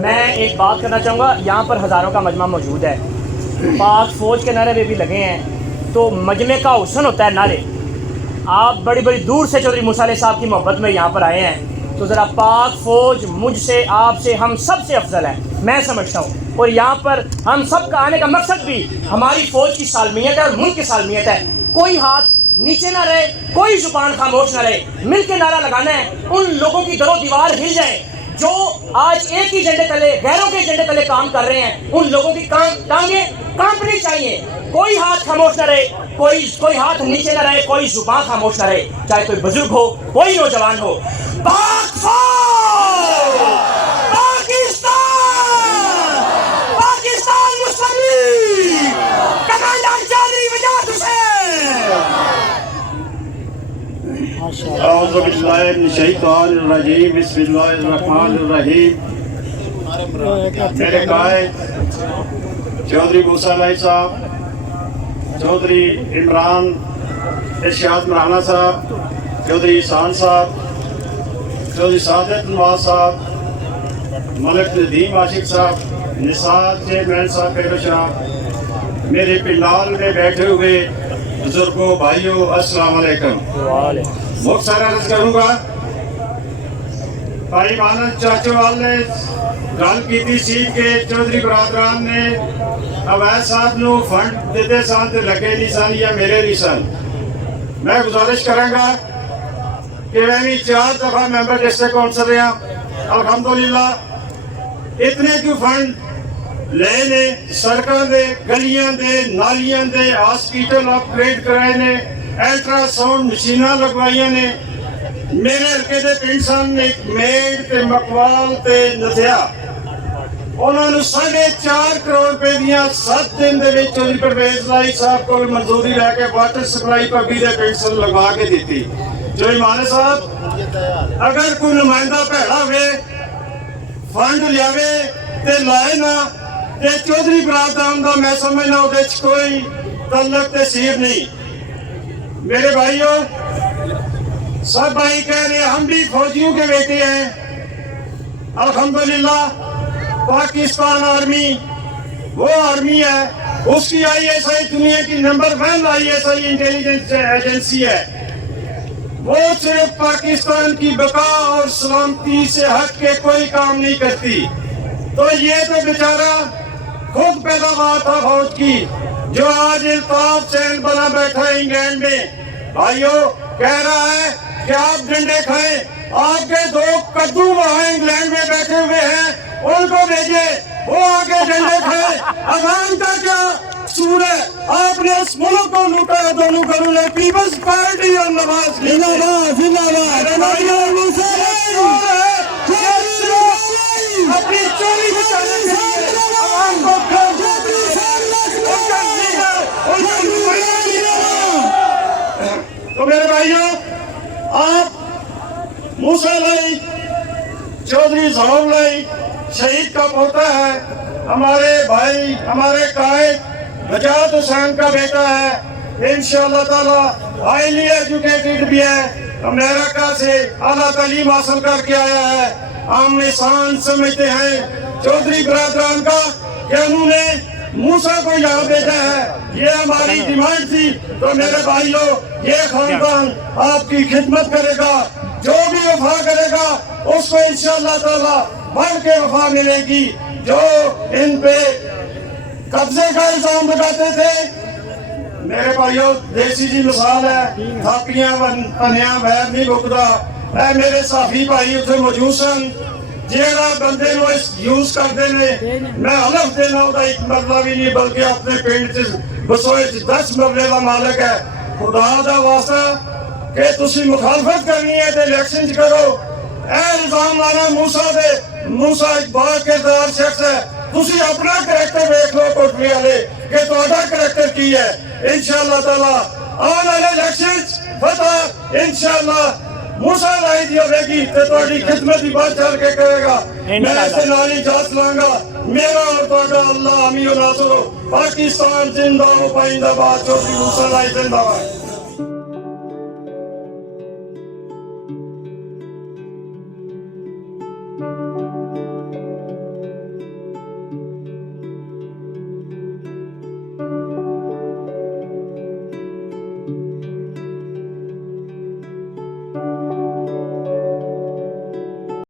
मैं एक बात करना चाहूँगा, यहाँ पर हज़ारों का मजमा मौजूद है, पाक फ़ौज के नारे भी लगे हैं, तो मजमे का हुस्न होता है नारे। आप बड़ी बड़ी दूर से चौधरी मूसा अलैहि साहब की मोहब्बत में यहाँ पर आए हैं, तो ज़रा पाक फ़ौज मुझसे, आपसे, हम सब से अफजल है, मैं समझता हूँ। और यहाँ पर हम सब का आने का मकसद भी हमारी फ़ौज की सालमियत है और मुल्क की सालमियत है। कोई हाथ नीचे ना रहे, कोई जुबान खामोश ना रहे, मिल के नारा लगाना है। उन लोगों की दरो दीवार हिल जाए जो आज एक ही एजेंडे तले, गैरों के एजेंडे तले काम कर रहे हैं। उन लोगों की टांगे कांपनी चाहिए। कोई हाथ खामोश ना रहे, कोई हाथ नीचे ना रहे, कोई जुबान खामोश ना रहे, चाहे कोई बुजुर्ग हो, कोई नौजवान हो। पाक फौज, पाकिस्तान मुस्लिम लीग, कमांडर चौधरी वजाहत हुसैन। औज़ु बिल्लाहि मिनश शैतानिर रजीम, बिस्मिल्लाहिर रहमानिर रहीम। मेरे कायद चौधरी मूसा अलैहि साहब, चौधरी इमरान इरशाद मराना साहब, चौधरी ईसान साहब, चौधरी सादिक नवाज साहब, मलिक नदीम आशिक साहब, निसार चेयरमैन साहब पैरो साहब, मेरे पिंडाल में बैठे हुए बुजुर्गों, भाइयों, अस्सलाम वालेकुम। मुख्तसर अर्ज करूँगा, भाई मानद चाचोवाल ने गल की सी कि चौधरी बरादरान ने अवैध साहब को फंड देते सन तो लगे नहीं सन या मेरे नहीं सन। मैं गुजारिश करांगा कि मैं भी 4 दफा मैंबर डिस्ट्रिक्ट कौंसल रहा, अल्हम्दुलिल्लाह इतने क्यों फंड ले ने, सड़कों के, गलियां दे, नालियां दे, हॉस्पिटल अपग्रेड कराए ने, अल्ट्रासाउंड मशीना लगवाइया ने। मेरे हल्के के पिंड सन मेड़ ते मकवाल ते नथिया, उन्होंने 4.5 करोड़ रुपए दिया 7 दिन के चौधरी परवेज लाई साहब को मंजूरी लैके वाटर सप्लाई पब्बी के पेंशन लगवा के दी। जो माने साहब, अगर कोई नुमाइंदा भैड़ा हुए फंड लियावे ते लाए ना, ते चौधरी बरादरान का मैं समझना उहदे च कोई तल्लक तसीर नहीं। मेरे भाइयों, सब भाई कह रहे हम भी फौजियों के बेटे हैं। अल्हम्दुलिल्लाह पाकिस्तान आर्मी वो आर्मी है, उसकी ISI दुनिया की नंबर 1 ISI इंटेलिजेंस एजेंसी है। वो सिर्फ पाकिस्तान की बका और सलामती से हट के कोई काम नहीं करती। तो ये तो बेचारा खुद पैदावार था फौज की, जो आज इल्ताफ चैन बना बैठा है इंग्लैंड में। भाइयों, कह रहा है कि आप डंडे खाएं, आपके 2 कद्दू वहां इंग्लैंड में बैठे हुए हैं, उनको भेजे, वो आगे डंडे खाए। अवाम का क्या कसूर है? आपने इस मुल्क को लूटा है। दोनों करूँ पीपल्स पार्टी और नवाज जिंदाबाद अपनी चोरी बचाने के लिए अवाम को तो मेरे भाइयों, आप मूसा लाई, चौधरी ज़हूर लाई शहीद का पोता है, हमारे भाई, हमारे कायद वजाहत हुसैन का बेटा है। इंशाअल्लाह ताला हाईली एजुकेटेड भी है, अमेरिका से आला तालीम हासिल करके आया है। हम निशान समझते हैं चौधरी बरादरान का कि उन्होंने मूसा को यहाँ भेजा है। ये हमारी डिमांड थी। तो मेरे भाइयों, ये खानदान आपकी खिदमत करेगा, जो भी वफा करेगा उसको इंशाअल्लाह ताला बढ़ के वफा मिलेगी। जो इन पे कब्जे का इल्जाम लगाते थे, मेरे भाइयों, देसी जी मिसाल है, थापियां पनिया वैर नहीं मुकदा। मेरे साथी भाई उसे मौजूद सन, जेड़ा बंदे नो यूज करते ने, मैं हलफ देना उदा एक मरला भी नहीं, बल्कि अपने पिंड च बसोए 10 मरले का मालिक है। खुदा दा वास्ता कि तुसी मुखालफत करनी है तो इलेक्शन च करो। इल्जाम लाना मूसा एक बड़ा किरदार शख्स है, तुसी अपना करैक्टर देख लो कोटली वाले कि तुहाडा करैक्टर की है। इंशाअल्लाह ताला आने वाले इलेक्शन फतह इंशाअल्लाह मूसा लाई दी होगी तो तुहाडी खिदमत ही बढ़ चढ़ के करेगा। मैं इसे नाल ही जात लांगा। मेरा और तुहाडा अल्लाह अमीर नासरो। पाकिस्तान जिंदा हो, पाइंदाबाद। चौधरी मूसा लाई जिंदाबाद।